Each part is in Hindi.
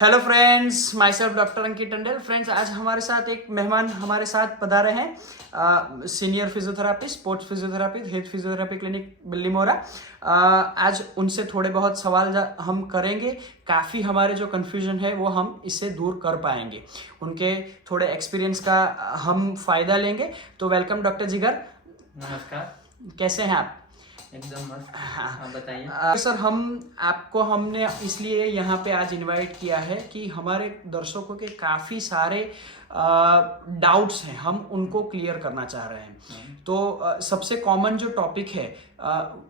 Hello friends, myself doctor Ankit Tandel. Friends, आज हमारे साथ एक मेहमान हमारे साथ पधारे हैं, senior physiotherapist, sports physiotherapy, health physiotherapy clinic Bilimora. आज उनसे थोड़े बहुत सवाल हम करेंगे। काफ़ी हमारे जो कन्फ्यूजन है वो हम इससे दूर कर पाएंगे। उनके थोड़े एक्सपीरियंस का हम फ़ायदा लेंगे। तो वेलकम डॉक्टर जिगर। नमस्कार। कैसे हैं आप? एकदम मस्त। आप बताइए। सर, हमने इसलिए यहाँ पे आज इनवाइट किया है कि हमारे दर्शकों के काफ़ी सारे डाउट्स हैं, हम उनको क्लियर करना चाह रहे हैं। तो सबसे कॉमन जो टॉपिक है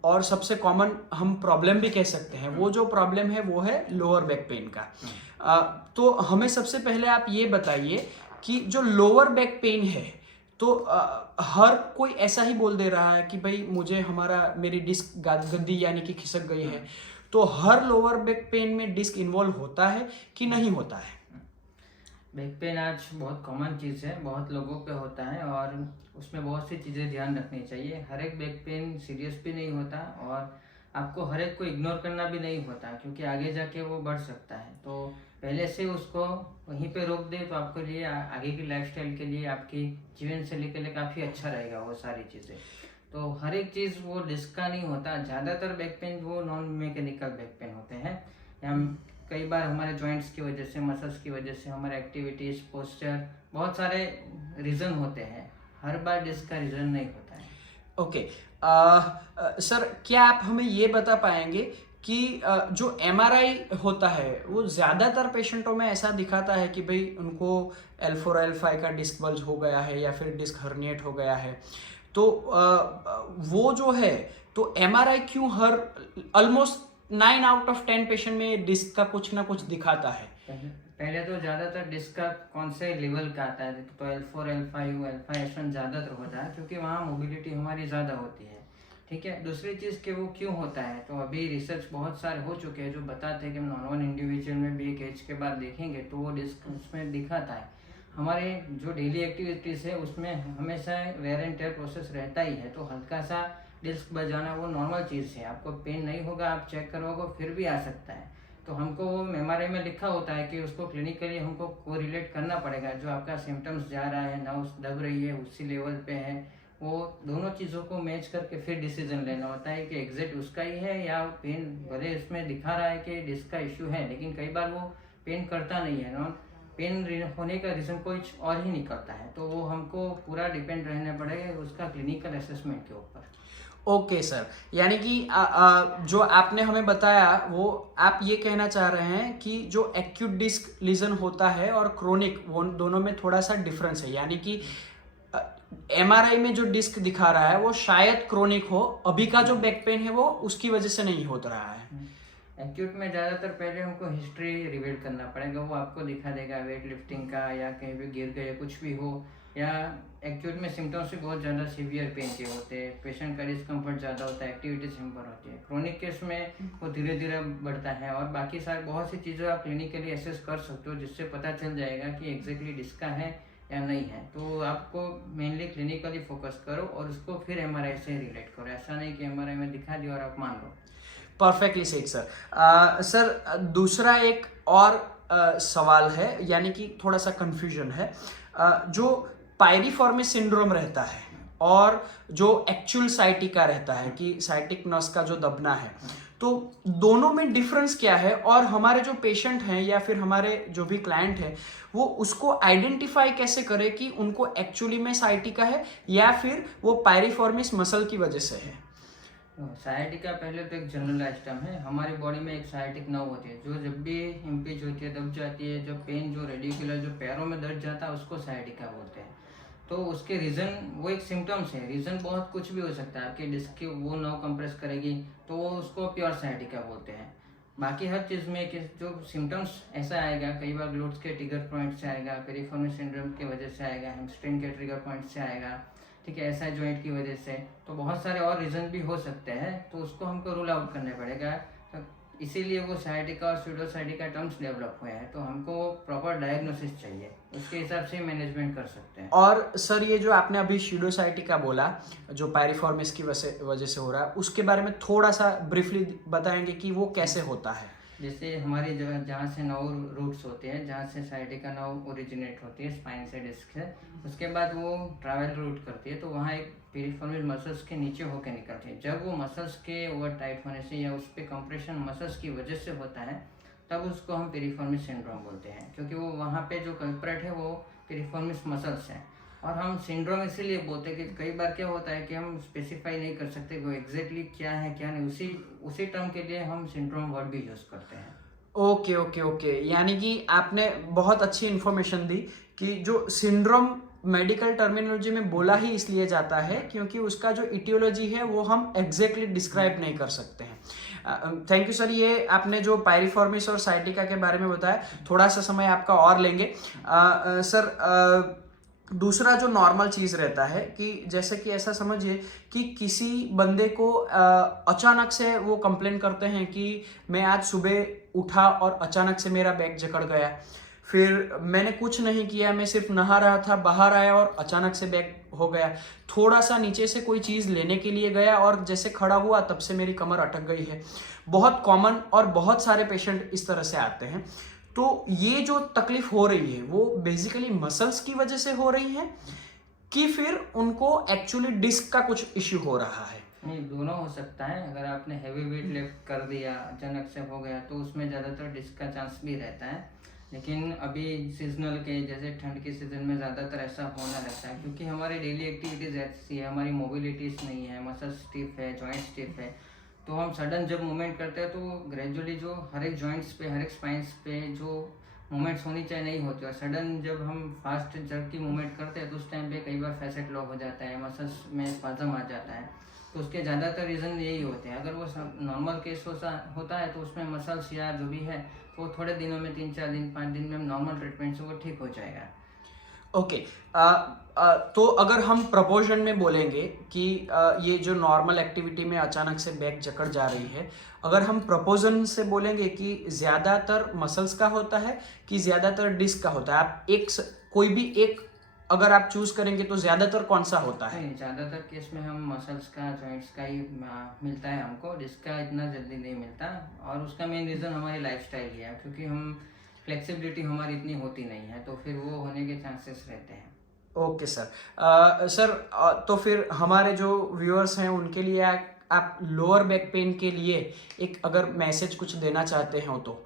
और सबसे कॉमन हम प्रॉब्लम भी कह सकते हैं, वो जो प्रॉब्लम है वो है लोअर बैक पेन का। तो हमें सबसे पहले आप ये बताइए कि जो लोअर बैक पेन है, तो हर कोई ऐसा ही बोल दे रहा है कि भाई मुझे मेरी डिस्क गद्दी यानी कि खिसक गई है। तो हर लोअर बैक पेन में डिस्क इन्वॉल्व होता है कि नहीं होता है? बैक पेन आज बहुत कॉमन चीज़ है, बहुत लोगों पे होता है और उसमें बहुत सी चीज़ें ध्यान रखनी चाहिए। हर एक बैक पेन सीरियस भी नहीं होता और आपको हर एक को इग्नोर करना भी नहीं होता, क्योंकि आगे जाके वो बढ़ सकता है। तो पहले से उसको वहीं पे रोक दे तो आपके लिए आगे की लाइफस्टाइल के लिए, आपकी जीवन शैली के लिए काफ़ी अच्छा रहेगा वो सारी चीज़ें। तो हर एक चीज़ वो डिस्क का नहीं होता। ज़्यादातर बैक पेन वो नॉन मैकेनिकल बैक पेन होते हैं, या कई बार हमारे जॉइंट्स की वजह से, मसल्स की वजह से, हमारे एक्टिविटीज़, पोस्चर, बहुत सारे रीज़न होते हैं। हर बार डिस्क का रीज़न नहीं होता है। ओके। सर, क्या आप हमें ये बता पाएंगे कि जो एमआरआई होता है वो ज़्यादातर पेशेंटों में ऐसा दिखाता है कि भाई उनको L4 L5 का डिस्क बल्ज हो गया है या फिर डिस्क हर्निएट हो गया है? तो वो जो है, तो एमआरआई क्यों हर ऑलमोस्ट 9 आउट ऑफ 10 पेशेंट में डिस्क का कुछ ना कुछ दिखाता है? पहले तो ज़्यादातर डिस्क का कौन से लेवल का आता है, तो L4 L5 L5 ज़्यादातर होता है, क्योंकि वहाँ मोबिलिटी हमारी ज़्यादा होती है। ठीक है। दूसरी चीज़ कि वो क्यों होता है, तो अभी रिसर्च बहुत सारे हो चुके हैं जो बताते हैं कि नॉर्मल इंडिविजुअल में भी एक एज के बाद देखेंगे तो वो डिस्क उसमें दिखाता है। हमारे जो डेली एक्टिविटीज़ है उसमें हमेशा वेयर एंड टेयर प्रोसेस रहता ही है, तो हल्का सा डिस्क बजाना वो नॉर्मल चीज़ है। आपको पेन नहीं होगा, आप चेक करवाओगे फिर भी आ सकता है। तो हमको वो एमआरआई में लिखा होता है कि उसको क्लिनिकली हमको को रिलेट करना पड़ेगा, जो आपका सिम्टम्स जा रहा है, नर्व्स दब रही है, उसी लेवल पे है, वो दोनों चीज़ों को मैच करके फिर डिसीजन लेना होता है कि एग्जैक्ट उसका ही है या पेन भले इसमें दिखा रहा है कि डिस्क का इश्यू है, लेकिन कई बार वो पेन करता नहीं है। नॉन पेन होने का रीज़न कुछ और ही निकलता है। तो वो हमको पूरा डिपेंड रहना पड़ेगा उसका क्लिनिकल असेसमेंट के ऊपर। ओके सर, यानी कि जो आपने हमें बताया वो आप ये कहना चाह रहे हैं कि जो एक्यूट डिस्क लीजन होता है और क्रोनिक, वो दोनों में थोड़ा सा डिफरेंस है। यानी कि एमआरआई में जो डिस्क दिखा रहा है वो शायद क्रोनिक हो, अभी का जो बैक पेन है वो उसकी वजह से नहीं होता रहा है। एक्यूट में ज़्यादातर पहले हमको हिस्ट्री रिवील करना पड़ेगा, वो आपको दिखा देगा वेट लिफ्टिंग का, या कहीं भी गिर गए कुछ भी हो, या एक्यूट में सिम्टम्स भी बहुत ज़्यादा सीवियर पेन के होते हैं, पेशेंट का डिस्कम्फर्ट ज़्यादा होता है, एक्टिविटीज हैम्पर होती है। क्रोनिक केस में वो धीरे धीरे बढ़ता है और बाकी सारे बहुत सी चीज़ें आप क्लिनिकली एसेस कर सकते हो, जिससे पता चल जाएगा कि एग्जैक्टली डिस्क का है या नहीं है। तो आपको मेनली क्लिनिकली फोकस करो और उसको फिर एमआरआई से रिलेट करो। ऐसा नहीं कि एमआरआई में दिखा दिया और आप मान लो। परफेक्टली सही सर। सर, दूसरा एक और सवाल है, यानी कि थोड़ा सा कंफ्यूजन है। जो पायरिफॉर्मिस सिंड्रोम रहता है और जो एक्चुअल साइटिका रहता है कि साइटिक नस का जो दबना है, तो दोनों में डिफरेंस क्या है? और हमारे जो पेशेंट हैं या फिर हमारे जो भी क्लाइंट हैं, वो उसको आइडेंटिफाई कैसे करें कि उनको एक्चुअली में साइटिका है या फिर वो पायरिफॉर्मिस मसल की वजह से है? साइटिका पहले तो एक जनरलाइज्ड टर्म है। हमारी बॉडी में एक साइटिक नर्व होती है जो जब भी इम्पीच होती है, दब जाती है, जो पेन, जो रेडिकुलर, जो पैरों में दर्द जाता है, उसको साइटिका बोलते हैं। तो उसके रीज़न वो एक सिम्टम्स है। रीज़न बहुत कुछ भी हो सकता है। आपकी डिस्क की वो नर्व कंप्रेस करेगी तो वो उसको प्योर साइटिका बोलते हैं। बाकी हर चीज़ में कि जो सिम्टम्स ऐसा आएगा, कई बार ग्लूट्स के ट्रिगर पॉइंट से आएगा, पेरिफॉर्मिस सिंड्रोम की वजह से आएगा, हैमस्ट्रिंग के ट्रिगर पॉइंट से आएगा, ठीक है, ऐसा जॉइंट की वजह से, तो बहुत सारे और रीज़न भी हो सकते हैं। तो उसको हमको रूल आउट करने पड़ेगा। तो इसीलिए वो साइटिका और स्यूडोसाइटिका टर्म्स डेवलप हुए हैं। तो हमको प्रॉपर डायग्नोसिस चाहिए, उसके हिसाब से मैनेजमेंट कर सकते हैं। और सर, ये जो आपने अभी स्यूडोसाइटिका बोला, जो पायरिफॉर्मिस की वजह से हो रहा है, उसके बारे में थोड़ा सा ब्रीफली बताएंगे कि वो कैसे होता है? जैसे हमारी जहाँ से नर्व रूट्स होते हैं, जहाँ से साइटिका नर्व ओरिजिनेट होती है स्पाइन से डिस्क है, उसके बाद वो ट्रैवल रूट करती है, तो वहाँ एक पेरिफेरल मसल्स के नीचे होकर निकलती है। जब वो मसल्स के ओवर टाइट होने से या उस पर कंप्रेशन मसल्स की वजह से होता है, तब उसको हम पेरिफेरल सिंड्रोम बोलते हैं, क्योंकि वो वहाँ पे जो कल्प्रेट है वो पेरिफेरल मसल्स हैं। और हम सिंड्रोम इसीलिए बोलते हैं कि कई बार क्या होता है कि हम स्पेसिफाई नहीं कर सकते वो एग्जैक्टली क्या है क्या नहीं, उसी टर्म के लिए हम सिंड्रोम वर्ड भी यूज़ करते हैं। ओके ओके ओके, यानी कि आपने बहुत अच्छी इन्फॉर्मेशन दी कि जो सिंड्रोम मेडिकल टर्मिनोलॉजी में बोला ही इसलिए जाता है क्योंकि उसका जो इटियोलॉजी है वो हम एग्जैक्टली डिस्क्राइब नहीं कर सकते हैं। थैंक यू सर, ये आपने जो पायरिफॉर्मिस और साइटिका के बारे में बताया, थोड़ा सा समय आपका और लेंगे। सर दूसरा जो नॉर्मल चीज़ रहता है कि जैसे कि ऐसा समझिए कि किसी बंदे को अचानक से वो कंप्लेन करते हैं कि मैं आज सुबह उठा और अचानक से मेरा बैग जकड़ गया, फिर मैंने कुछ नहीं किया, मैं सिर्फ नहा रहा था, बाहर आया और अचानक से बैग हो गया, थोड़ा सा नीचे से कोई चीज़ लेने के लिए गया और जैसे खड़ा हुआ तब से मेरी कमर अटक गई है। बहुत कॉमन और बहुत सारे पेशेंट इस तरह से आते हैं। तो ये जो तकलीफ हो रही है वो बेसिकली मसल्स की वजह से हो रही है कि फिर उनको एक्चुअली डिस्क का कुछ इश्यू हो रहा है? नहीं, दोनों हो सकता है। अगर आपने हैवी वेट लिफ्ट कर दिया अचानक से हो गया तो उसमें ज़्यादातर डिस्क का चांस भी रहता है, लेकिन अभी सीजनल के जैसे ठंड के सीजन में ज़्यादातर ऐसा होने लगता है क्योंकि हमारी डेली एक्टिविटीज़ ऐसी है, हमारी मोबिलिटीज़ नहीं है, मसल स्टिफ है, जॉइंट स्टिफ है, तो हम सडन जब मूवमेंट करते हैं तो ग्रेजुअली जो हर एक जॉइंट्स पे, हर एक स्पाइंस पे जो मूवमेंट्स होनी चाहिए नहीं होती, और सडन जब हम फास्ट जर्क की मूवमेंट करते हैं तो उस टाइम पे कई बार फैसेट लॉक हो जाता है, मसल्स में स्पाज़म आ जाता है, तो उसके ज़्यादातर रीज़न यही होते हैं। अगर वो नॉर्मल केस होता है तो उसमें मसल्स या जो भी है वो थोड़े दिनों में 3-4 दिन 5 दिन में नॉर्मल ट्रीटमेंट से वो ठीक हो जाएगा। ओके, तो अगर हम प्रपोर्शन में बोलेंगे कि ये जो नॉर्मल एक्टिविटी में अचानक से बैक जकड़ जा रही है, अगर हम प्रपोजन से बोलेंगे कि ज़्यादातर मसल्स का होता है कि ज़्यादातर डिस्क का होता है, आप कोई भी एक अगर आप चूज करेंगे तो ज़्यादातर कौन सा होता है? नहीं, ज़्यादातर केस में हम मसल्स का, जॉइंट्स का ही मिलता है हमको, डिस्क का इतना जल्दी नहीं मिलता, और उसका मेन रीज़न हमारी लाइफस्टाइल ही है, क्योंकि हम फ्लेक्सिबिलिटी हमारी इतनी होती नहीं है, तो फिर वो होने के चांसेस रहते हैं। Okay sir. सर तो फिर हमारे जो व्यूअर्स हैं उनके लिए आप लोअर बैक पेन के लिए एक अगर मैसेज कुछ देना चाहते हो तो?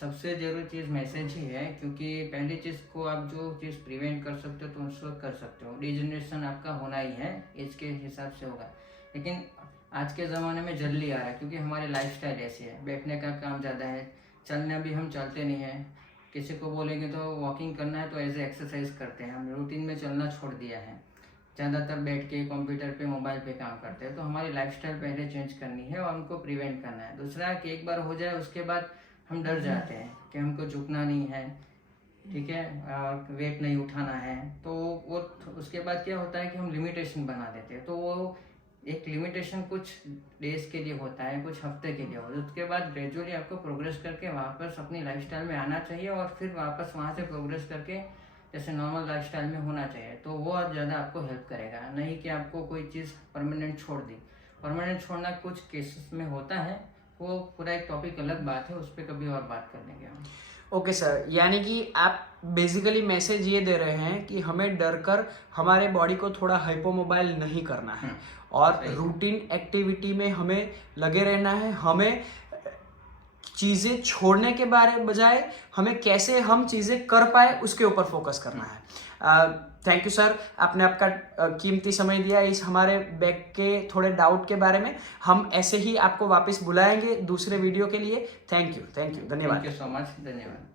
सबसे ज़रूरी चीज़ मैसेज ही है, क्योंकि पहली चीज़ को आप जो चीज़ प्रिवेंट कर सकते हो तो उसको कर सकते हो। डिजनरेशन आपका होना ही है, एज के हिसाब से होगा, लेकिन आज के ज़माने में जल्दी आ रहा है क्योंकि हमारी लाइफस्टाइल ऐसी है, बैठने का काम ज़्यादा है, चलना भी हम चलते नहीं हैं, किसी को बोलेंगे तो वॉकिंग करना है तो एज ए एक्सरसाइज करते हैं, हम रूटीन में चलना छोड़ दिया है, ज़्यादातर बैठ के कंप्यूटर पे, मोबाइल पे काम करते हैं, तो हमारी लाइफस्टाइल पहले चेंज करनी है और हमको प्रिवेंट करना है। दूसरा कि एक बार हो जाए उसके बाद हम डर जाते हैं कि हमको झुकना नहीं है, ठीक है, वेट नहीं उठाना है, तो वो उसके बाद क्या होता है कि हम लिमिटेशन बना देते हैं, तो वो एक लिमिटेशन कुछ डेज के लिए होता है, कुछ हफ्ते के लिए होता है, उसके बाद ग्रेजुअली आपको प्रोग्रेस करके वापस अपनी लाइफस्टाइल में आना चाहिए और फिर वापस वहाँ से प्रोग्रेस करके जैसे नॉर्मल लाइफस्टाइल में होना चाहिए, तो वो ज़्यादा आपको हेल्प करेगा, नहीं कि आपको कोई चीज़ परमानेंट छोड़ दी। परमानेंट छोड़ना कुछ केसेस में होता है, वो पूरा एक टॉपिक अलग बात है, उस पर कभी और बात कर लेंगे हम। ओके सर, यानी कि आप बेसिकली मैसेज ये दे रहे हैं कि हमें डर कर हमारे बॉडी को थोड़ा हाइपोमोबाइल नहीं करना है और रूटीन एक्टिविटी में हमें लगे रहना है, हमें चीज़ें छोड़ने के बारे बजाय हमें कैसे हम चीज़ें कर पाए उसके ऊपर फोकस करना है। थैंक यू सर, आपने आपका कीमती समय दिया इस हमारे बैक के थोड़े डाउट के बारे में। हम ऐसे ही आपको वापस बुलाएंगे दूसरे वीडियो के लिए। थैंक यू, धन्यवाद। थैंक यू सो मच, धन्यवाद।